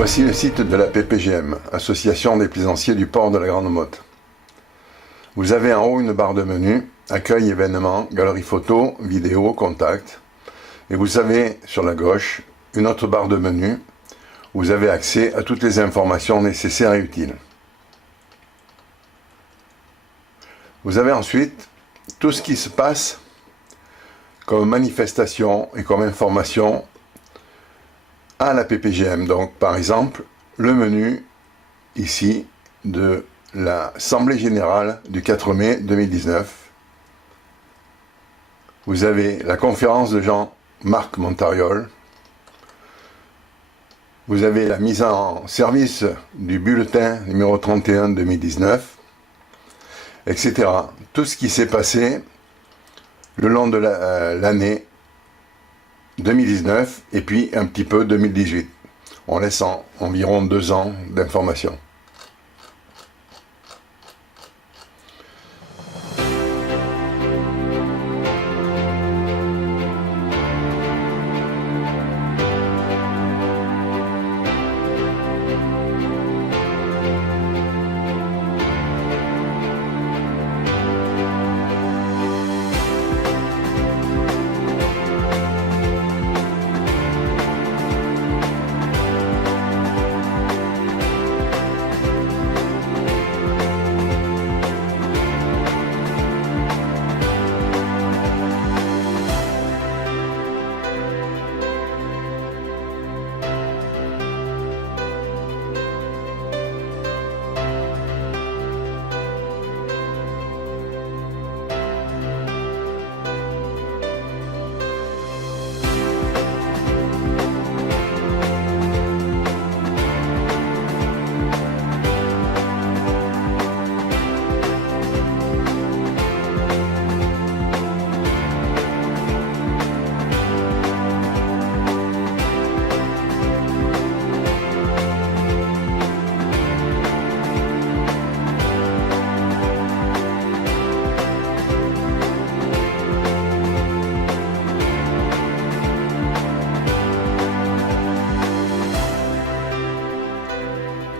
Voici le site de la PPGM, Association des plaisanciers du port de la Grande Motte. Vous avez en haut une barre de menu, accueil, événements, galerie photo, vidéo, contact. Et vous avez sur la gauche une autre barre de menu où vous avez accès à toutes les informations nécessaires et utiles. Vous avez ensuite tout ce qui se passe comme manifestation et comme information à la PPGM. Donc par exemple, le menu ici de l'Assemblée Générale du 4 mai 2019. Vous avez la conférence de Jean-Marc Montariol. Vous avez la mise en service du bulletin numéro 31 2019, etc. Tout ce qui s'est passé le long de l'année 2019 et puis un petit peu 2018. On laisse environ 2 ans d'informations.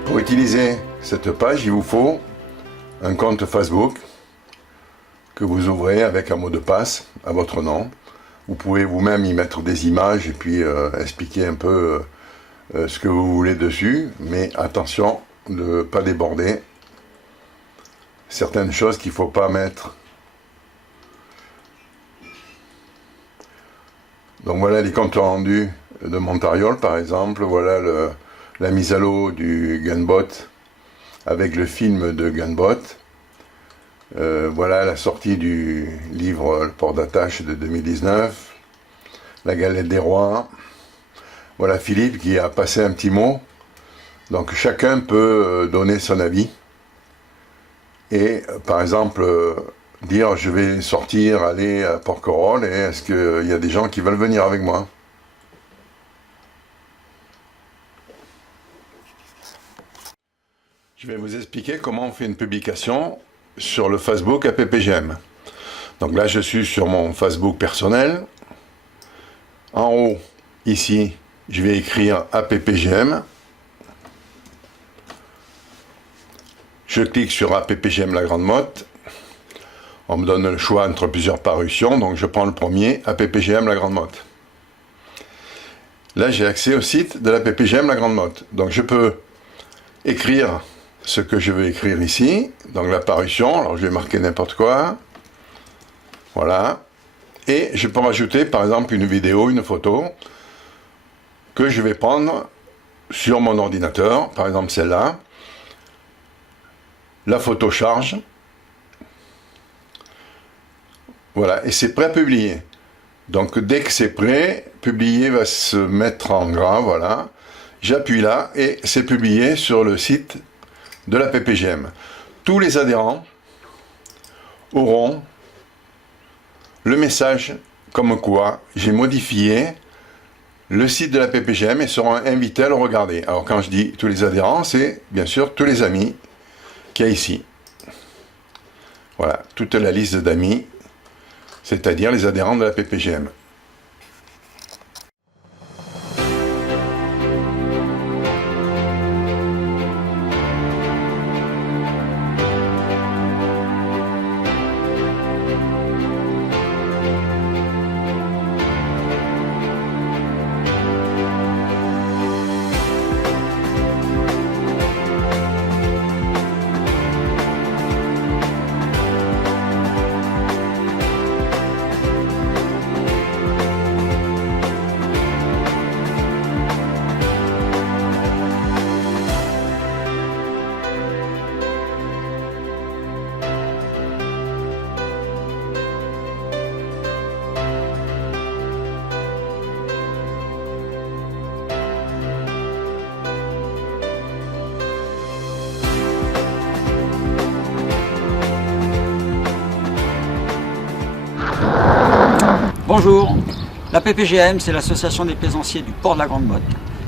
Pour utiliser cette page, il vous faut un compte Facebook que vous ouvrez avec un mot de passe à votre nom. Vous pouvez vous-même y mettre des images et puis expliquer un peu ce que vous voulez dessus, mais attention de ne pas déborder certaines choses qu'il ne faut pas mettre. Donc voilà les comptes rendus de Montariol par exemple, voilà la mise à l'eau du Gunboat avec le film de Gunboat. Voilà la sortie du livre Le port d'attache de 2019. La galette des rois. Voilà Philippe qui a passé un petit mot. Donc chacun peut donner son avis. Et par exemple, dire je vais sortir, aller à Porquerolles et est-ce qu'il y a des gens qui veulent venir avec moi ? Je vais vous expliquer comment on fait une publication sur le Facebook à PPGM. Donc là, je suis sur mon Facebook personnel. En haut, ici, je vais écrire à PPGM. Je clique sur APPGM La Grande Motte. On me donne le choix entre plusieurs parutions, donc je prends le premier, APPGM La Grande Motte. Là, j'ai accès au site de la PPGM La Grande Motte. Donc je peux écrire ce que je veux écrire ici, donc la parution, alors je vais marquer n'importe quoi, voilà, et je peux rajouter par exemple une vidéo, une photo, que je vais prendre sur mon ordinateur, par exemple celle-là, la photo charge, voilà, et c'est prêt à publier. Donc dès que c'est prêt, publier va se mettre en gras, voilà, j'appuie là et c'est publié sur le site de la PPGM. Tous les adhérents auront le message comme quoi j'ai modifié le site de la PPGM et seront invités à le regarder. Alors quand je dis tous les adhérents, c'est bien sûr tous les amis qu'il y a ici. Voilà, toute la liste d'amis, c'est-à-dire les adhérents de la PPGM. Bonjour, la PPGM, c'est l'association des plaisanciers du port de la Grande Motte.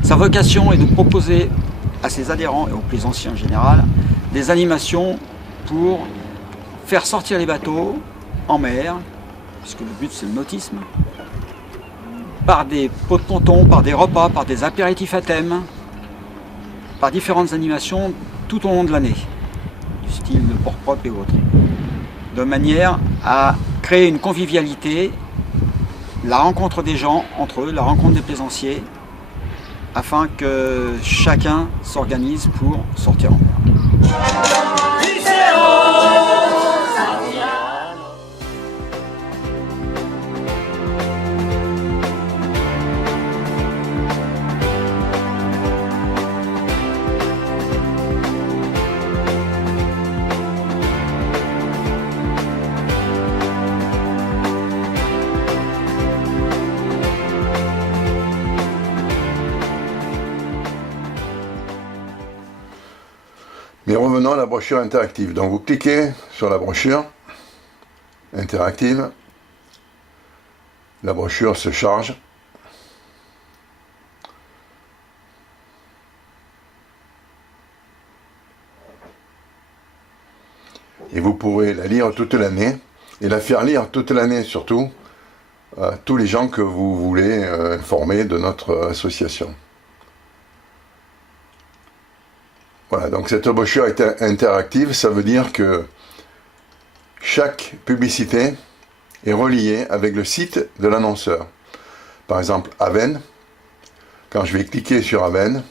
Sa vocation est de proposer à ses adhérents et aux plaisanciers en général des animations pour faire sortir les bateaux en mer, puisque le but c'est le nautisme, par des pots de ponton, par des repas, par des apéritifs à thème, par différentes animations tout au long de l'année, du style de port propre et autres, de manière à créer une convivialité, la rencontre des gens entre eux, la rencontre des plaisanciers, afin que chacun s'organise pour sortir en mer. Mais revenons à la brochure interactive. Donc vous cliquez sur la brochure interactive, la brochure se charge. Et vous pourrez la lire toute l'année, et la faire lire toute l'année surtout, à tous les gens que vous voulez informer de notre association. Voilà, donc cette brochure est interactive, ça veut dire que chaque publicité est reliée avec le site de l'annonceur. Par exemple, Aven, quand je vais cliquer sur Aven,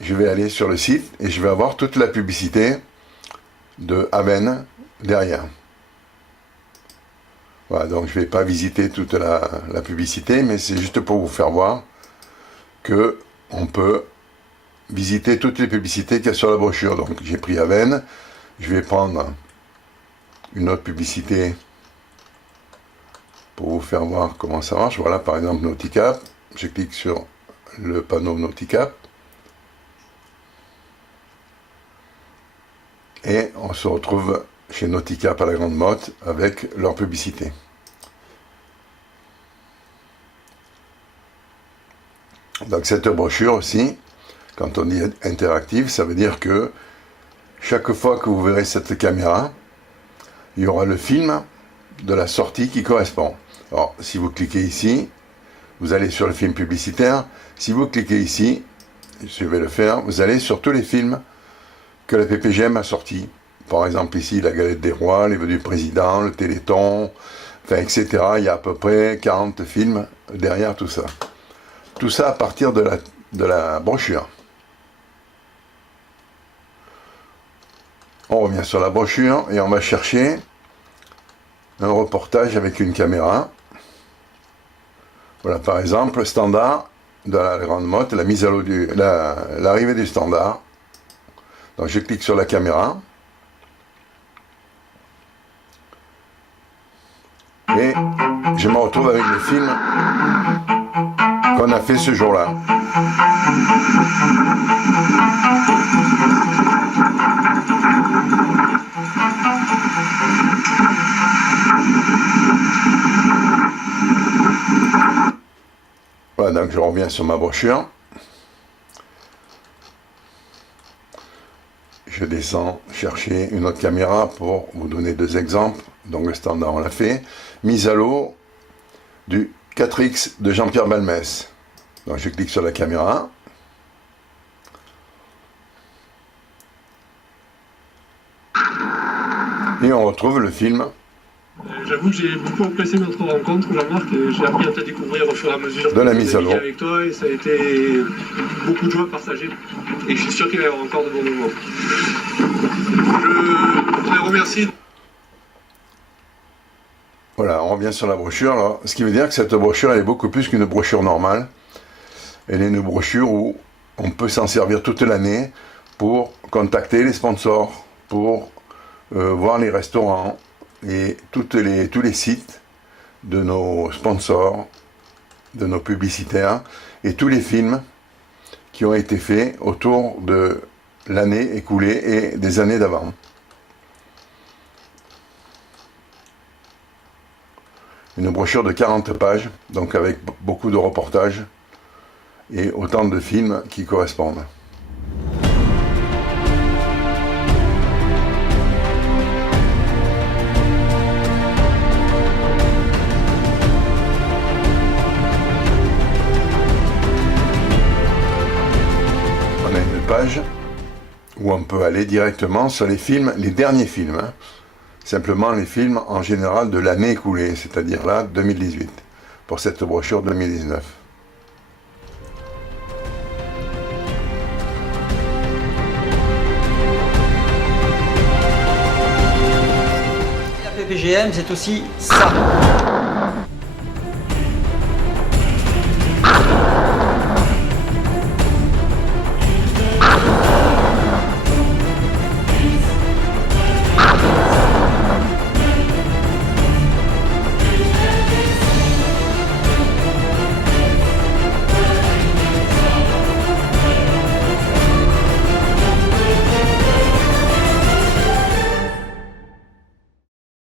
je vais aller sur le site et je vais avoir toute la publicité de Aven derrière. Voilà, donc je ne vais pas visiter toute la publicité, mais c'est juste pour vous faire voir que on peut visiter toutes les publicités qu'il y a sur la brochure. Donc j'ai pris Aven, je vais prendre une autre publicité pour vous faire voir comment ça marche. Voilà, par exemple Nauticap, je clique sur le panneau Nauticap et on se retrouve chez Nauticap à la Grande Motte avec leur publicité. Donc cette brochure aussi, quand on dit interactive, ça veut dire que chaque fois que vous verrez cette caméra, il y aura le film de la sortie qui correspond. Alors, si vous cliquez ici, vous allez sur le film publicitaire. Si vous cliquez ici, je vais le faire, vous allez sur tous les films que la PPGM a sortis. Par exemple, ici, la Galette des Rois, Les Vœux du Président, le Téléthon, enfin, etc. Il y a à peu près 40 films derrière tout ça. Tout ça à partir de la brochure. On revient sur la brochure et on va chercher un reportage avec une caméra. Voilà, par exemple, le standard de la Grande Motte, la mise à l'eau l'arrivée du standard. Donc je clique sur la caméra. Et je me retrouve avec le film qu'on a fait ce jour-là. Voilà, donc je reviens sur ma brochure. Je descends chercher une autre caméra pour vous donner deux exemples. Donc le standard, on l'a fait. Mise à l'eau du 4X de Jean-Pierre Balmès. Donc je clique sur la caméra. Et on retrouve le film. J'avoue que j'ai beaucoup apprécié notre rencontre, Jean-Marc, et j'ai appris à te découvrir au fur et à mesure de la mise à l'eau avec toi, et ça a été beaucoup de joie partagée. Et je suis sûr qu'il va y avoir encore de bons moments. Je voudrais remercier. Voilà, on revient sur la brochure. Alors, ce qui veut dire que cette brochure, elle est beaucoup plus qu'une brochure normale. Elle est une brochure où on peut s'en servir toute l'année pour contacter les sponsors, pour voir les restaurants et tous les sites de nos sponsors, de nos publicitaires et tous les films qui ont été faits autour de l'année écoulée et des années d'avant. Une brochure de 40 pages, donc avec beaucoup de reportages et autant de films qui correspondent. On a une page où on peut aller directement sur les films, les derniers films, hein. Simplement les films en général de l'année écoulée, c'est-à-dire là 2018, pour cette brochure 2019. La PPGM, c'est aussi ça.